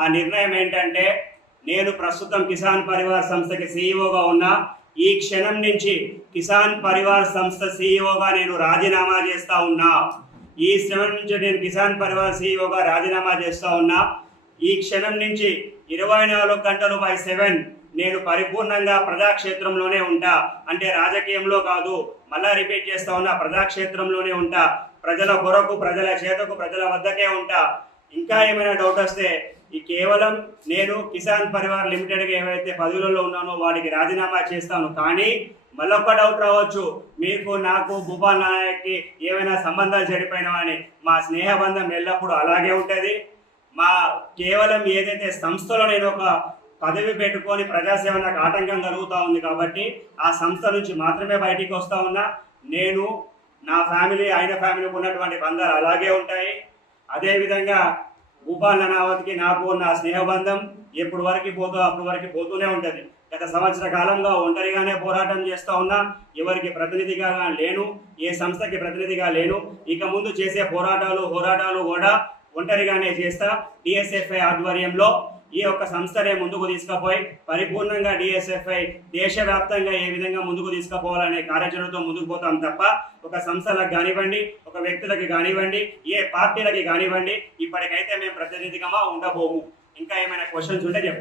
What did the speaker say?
ఆ నిర్ణయం ఏంటంటే నేను ప్రస్తుతం కిసాన్ పరివార్ సంస్థకి సీఈఓగా ఉన్నా. ఈ క్షణం నుంచి కిసాన్ పరివార్ సంస్థ సీఈఓగా నేను రాజీనామా చేస్తా ఉన్నా. ఈ క్షణం నుంచి నేను కిసాన్ పరివార్ సీఈఓగా రాజీనామా చేస్తా ఉన్నా. ఈ క్షణం నుంచి 24 గంటలు బై 7 నేను పరిపూర్ణంగా ప్రజాక్షేత్రంలోనే ఉంటా. అంటే రాజకీయంలో కాదు, మళ్ళా రిపీట్ చేస్తా ఉన్నా, ప్రజాక్షేత్రంలోనే ఉంటా. ప్రజల కొరకు, ప్రజల చేతకు, ప్రజల వద్దకే ఉంటా. ఇంకా ఏమైనా డౌట్ వస్తే ఈ కేవలం నేను కిసాన్ పరివార్ లిమిటెడ్గా ఏవైతే పదవులలో ఉన్నానో వాటికి రాజీనామా చేస్తాను. కానీ మళ్ళొక్క డౌట్ రావచ్చు, మీకు నాకు భూపాల్ నాయక్కి ఏమైనా సంబంధాలు చెడిపోయినావా అని. మా స్నేహబంధం ఎల్లప్పుడూ అలాగే ఉంటుంది. మా కేవలం ఏదైతే సంస్థలో నేను ఒక పదవి పెట్టుకొని ప్రజాసేవ నాకు ఆటంకం కలుగుతూ ఉంది కాబట్టి ఆ సంస్థ నుంచి మాత్రమే బయటికి వస్తూ ఉన్నా. నేను, నా ఫ్యామిలీ, ఆయన ఫ్యామిలీకి ఉన్నటువంటి బంధాలు అలాగే ఉంటాయి. అదేవిధంగా భూపాల్ నానావత్కి నాకు ఉన్న స్నేహబంధం ఎప్పుడు వరకు అప్పుడు వరకు పోతూనే ఉంటుంది. గత సంవత్సర కాలంగా ఒంటరిగానే పోరాటం చేస్తూ ఉన్నా. ఎవరికి ప్రతినిధిగా లేను, ఏ సంస్థకి ప్రతినిధిగా లేను. ఇక ముందు చేసే పోరాటాలు కూడా ఒంటరిగానే చేస్తా. డిఎస్ఎఫ్ఐ ఆధ్వర్యంలో ఈ యొక్క సంస్థనే ముందుకు తీసుకుపోయి పరిపూర్ణంగా డిఎస్ఎఫ్ఐ దేశవ్యాప్తంగా ఏ విధంగా ముందుకు తీసుకుపోవాలనే కార్యాచరణతో ముందుకు పోతాం తప్ప ఒక సంస్థలకు కానివ్వండి, ఒక వ్యక్తులకి కానివ్వండి, ఏ పార్టీలకి కానివ్వండి ఇప్పటికైతే మేము ప్రతినిధిగా ఉండబోము. ఇంకా ఏమైనా క్వశ్చన్స్ ఉంటే చెప్పండి.